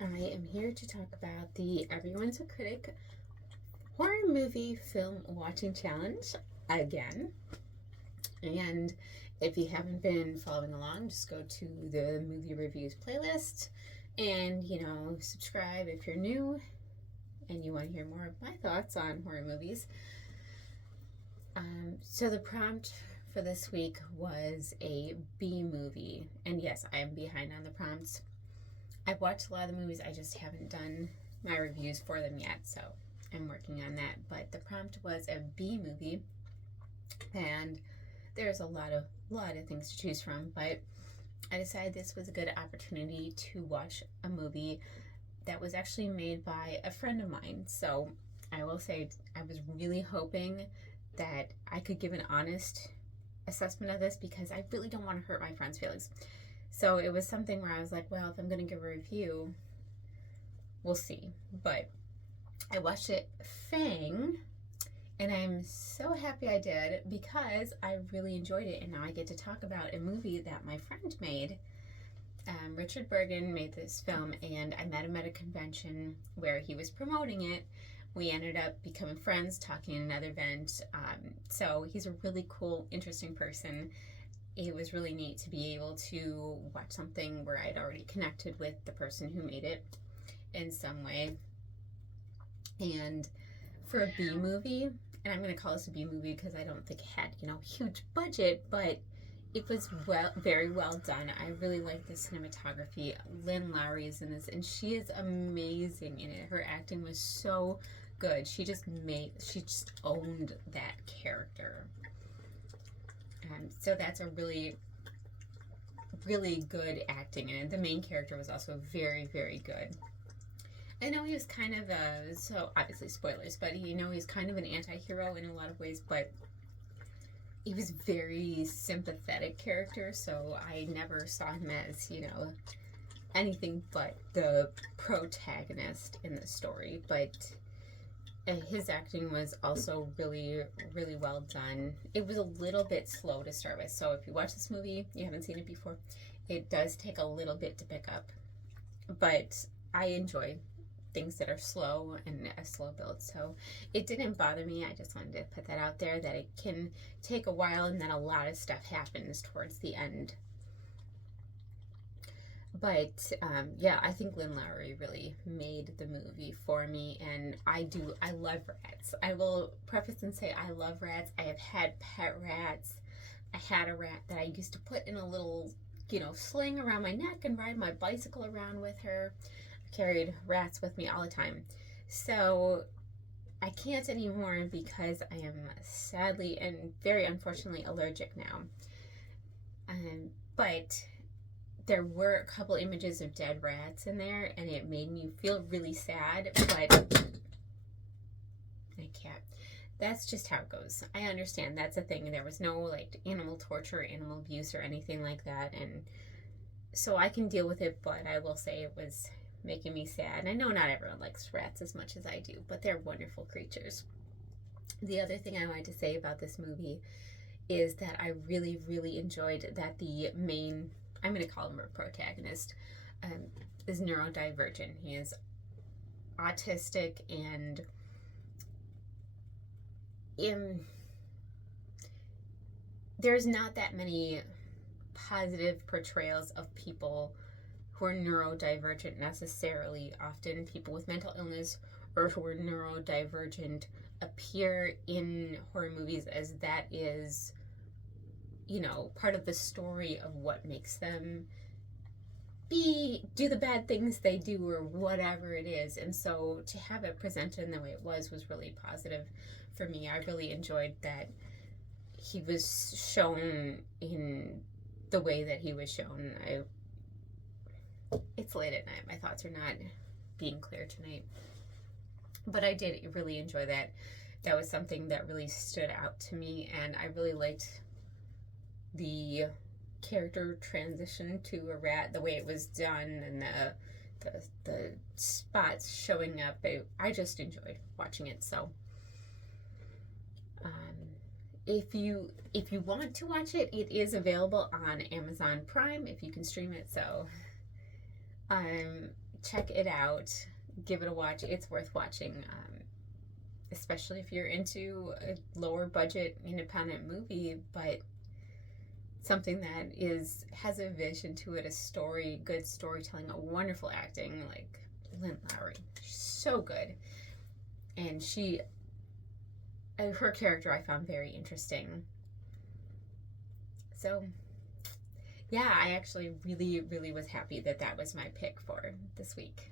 I am here to talk about the Everyone's a Critic horror movie film watching challenge again. And if you haven't been following along, just go to the movie reviews playlist and, subscribe if you're new and you want to hear more of my thoughts on horror movies. So the prompt for this week was a B movie. And yes, I am behind on the prompts. I've watched a lot of the movies, I just haven't done my reviews for them yet, so I'm working on that. But the prompt was a B movie, and there's a lot of things to choose from, but I decided this was a good opportunity to watch a movie that was actually made by a friend of mine. So I will say I was really hoping that I could give an honest assessment of this because I really don't want to hurt my friend's feelings. So it was something where I was like, well, if I'm going to give a review, we'll see. But I watched it, Fang, and I'm so happy I did because I really enjoyed it. And now I get to talk about a movie that my friend made. Richard Bergen made this film, and I met him at a convention where he was promoting it. We ended up becoming friends, talking at another event. So he's a really cool, interesting person. It was really neat to be able to watch something where I'd already connected with the person who made it in some way. And for a B movie, and I'm going to call this a B movie because I don't think it had, huge budget, but it was very well done. I really like the cinematography. Lynn Lowry is in this, and she is amazing in it. Her acting was so good. She just owned that character. So that's a really, really good acting, and the main character was also very, very good. I know he was kind of so obviously spoilers, but he's kind of an anti-hero in a lot of ways, but he was very sympathetic character, so I never saw him as, anything but the protagonist in the story, but his acting was also really, really well done. It was a little bit slow to start with, so if you watch this movie, you haven't seen it before, it does take a little bit to pick up. But I enjoy things that are slow and a slow build, so it didn't bother me. I just wanted to put that out there, that it can take a while and then a lot of stuff happens towards the end. But I think Lynn Lowry really made the movie for me, and I love rats. I will preface and say I love rats. I have had pet rats. I had a rat that I used to put in a little, sling around my neck and ride my bicycle around with her. I carried rats with me all the time. So I can't anymore because I am sadly and very unfortunately allergic now. But there were a couple images of dead rats in there, and it made me feel really sad, but I can't. That's just how it goes. I understand that's a thing. There was no animal torture, animal abuse, or anything like that, and so I can deal with it, but I will say it was making me sad. And I know not everyone likes rats as much as I do, but they're wonderful creatures. The other thing I wanted to say about this movie is that I really, really enjoyed that the main, I'm going to call him a protagonist, is neurodivergent. He is autistic, and there's not that many positive portrayals of people who are neurodivergent necessarily. Often people with mental illness or who are neurodivergent appear in horror movies as that is, part of the story of what makes them do the bad things they do or whatever it is. And so to have it presented in the way it was really positive for me. I really enjoyed that he was shown in the way that he was shown. It's late at night. My thoughts are not being clear tonight. But I did really enjoy that. That was something that really stood out to me, and I really liked the character transition to a rat, the way it was done, and the spots showing up. I just enjoyed watching it. So if you want to watch it, it is available on Amazon Prime if you can stream it. So check it out. Give it a watch. It's worth watching, especially if you're into a lower budget independent movie, but something that has a vision to it, a story, good storytelling, a wonderful acting, like Lynn Lowry. She's so good. And her character I found very interesting. So, yeah, I actually really, really was happy that was my pick for this week.